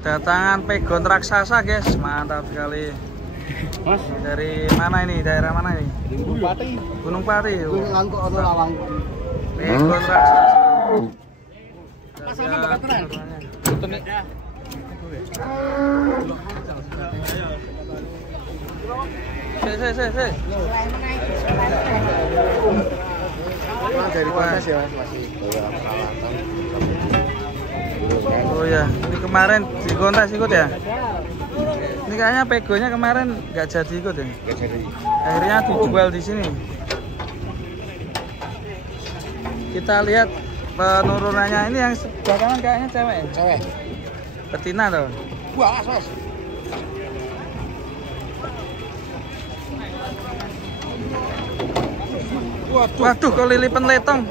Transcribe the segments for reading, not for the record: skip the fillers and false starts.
Datangan pegon raksasa guys, mantap sekali. Mas, dari mana ini? Daerah mana ini? Gunung Pati. Gunung Pati. Gunung Langkok atau Lawang. Pegon raksasa. Pasangnya bakal keren. Se. Dari Kuantas ya Mas, masih. Oh ya, ini kemarin di kontes ikut ya? Ini kayaknya pegonya kemarin nggak jadi ikut ya? Nggak jadi. Akhirnya dijual di sini. Kita lihat penurunannya, ini yang belakangan kayaknya cewek ya? Cewek. Betina tuh. Wah, Mas. Waduh, kok lilipan letong.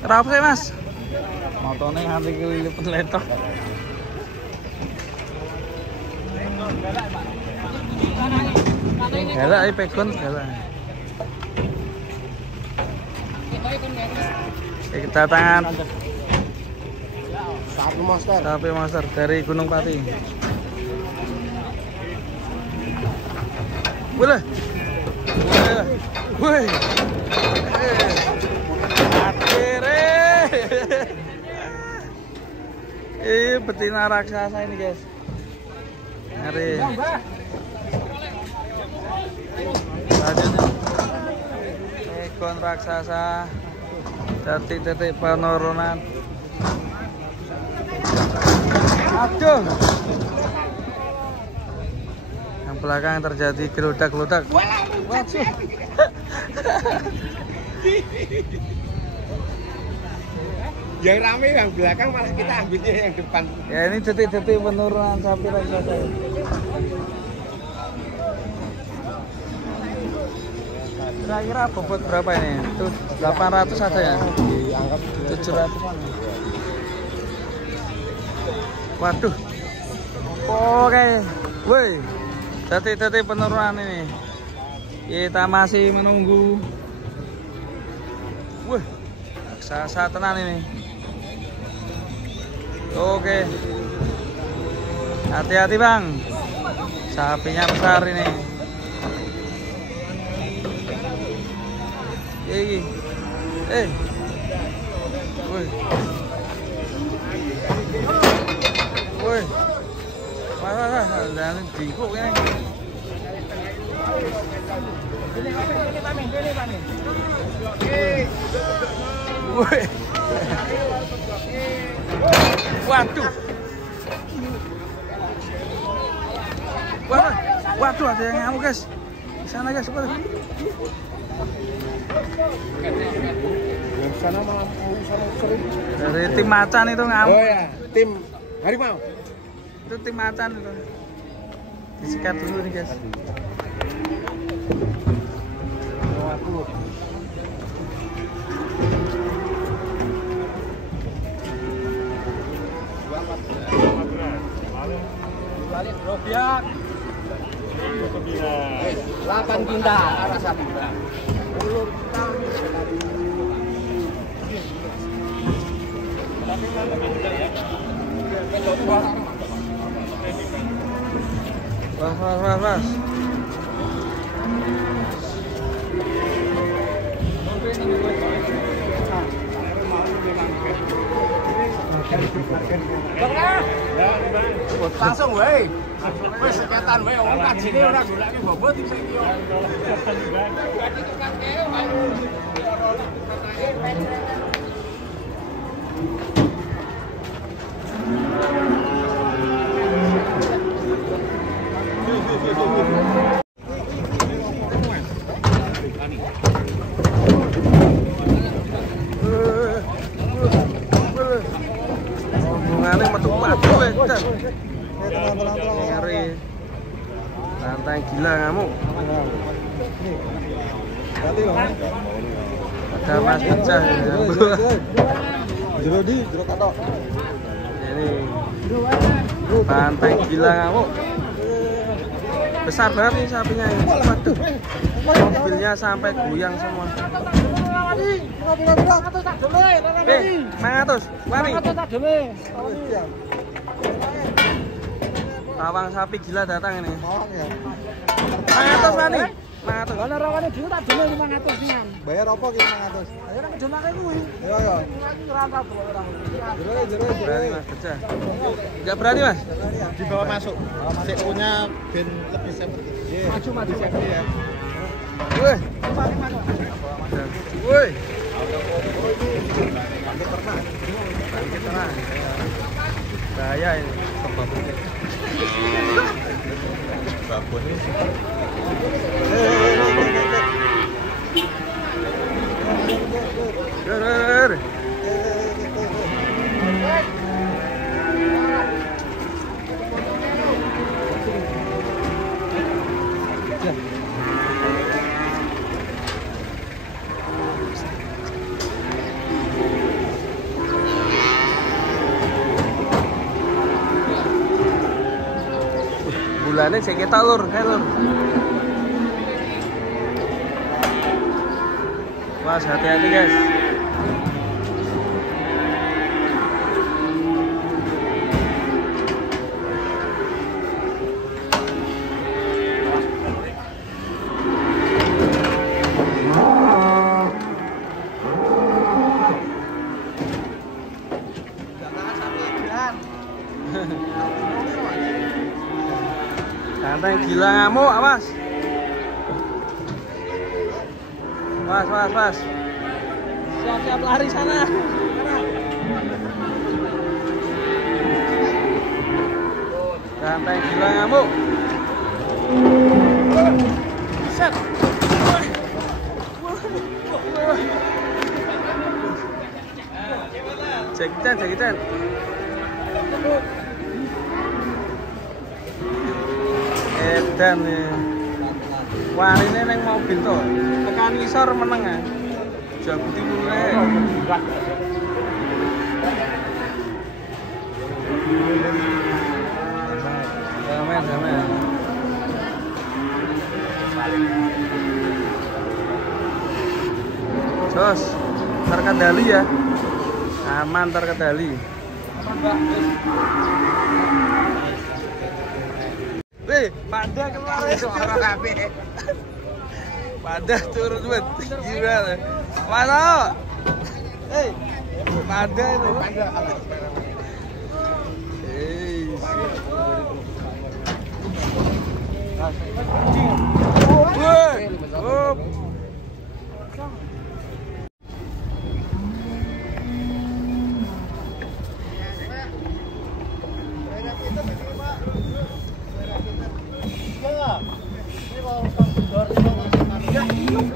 Kenapa sih mas? Motornya nganti lilipan letong. Galak ini pegon, galak. Kedatangan sapi monster dari Gunung Pati. Boleh. Woi. Akhirnya. Betina raksasa ini guys. Hari. Lanjut. Pegon raksasa. Detik-detik penurunan. Aduh. Yang belakang terjadi geludak-geludak. Waduh. Yang rame yang belakang malah kita ambilnya yang depan. Ya ini detik-detik penurunan sapi raksasa. Kira-kira bobot berapa ini? Tuh 800 ada ya? Dianggap 700-an. Waduh. Oke. Woi. Detik-detik penurunan ini. Kita masih menunggu. Wah. Raksasa tenan ini. Oke. Hati-hati, Bang. Sapinya besar ini. Woi. Woi. Wah, jangan bingkuk ini. Woi. Waduh. Waduh, ada yang ngamuk, guys. Di sana, guys, cepat. Yang sana malah sana sering. Dari tim macan itu ngamuk. Oh ya, tim harimau. Itu tim macan itu. Disikat dulu nih, guys. Robiak 8 kintal rasa pindah. Wah. Langsung weh. Wis seketan weh wong kajine ora goleki bobot iki saiki yo. Hubungannya metu padu wedan. Ngeri. Santai gila kamu. Ada Mas Icah ya. Jero di, jero katok. Ini. Santai gila kamu. Besar banget nih sapinya ini. Waduh. Mobilnya sampai goyang semua. rawani. Piro-piro 100 tak dole, rawani. 500. Wani. 100 tak dole. Tawang sapi gila datang ini. Oh ya. 500 Wani. 500. Lah rawani dhewe tak dole 500 nian. Bayar apa ki 500? Ayo nang jenake kuwi. Yo yo. Ora tak dole ora. Berani Mas kerja. Enggak berani Mas? Dibawa masuk. Sik punya ben lebih safety. Maju safety ya. Woi. Woi. Bangkit tenang. Bahaya ini. Babon ini. Dur. Bulannya saya kita lur, lur. Mas hati-hati guys. Santai gila ngamuk, Mas. Mas. Siap-siap lari sana. Santai gila ngamuk. Set. Jakitan. Edan nih. Warine neng mobil tuh. Tekan isor meneng ya. Jago timurnya. Zaman. Jos, terkendali ya. Aman terkendali. Wih, pada keluar suara kabeh. Pada turun buat gila. Mana? Pada itu.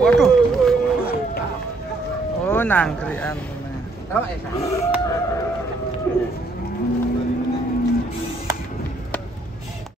Waduh. Oh, nangkrian.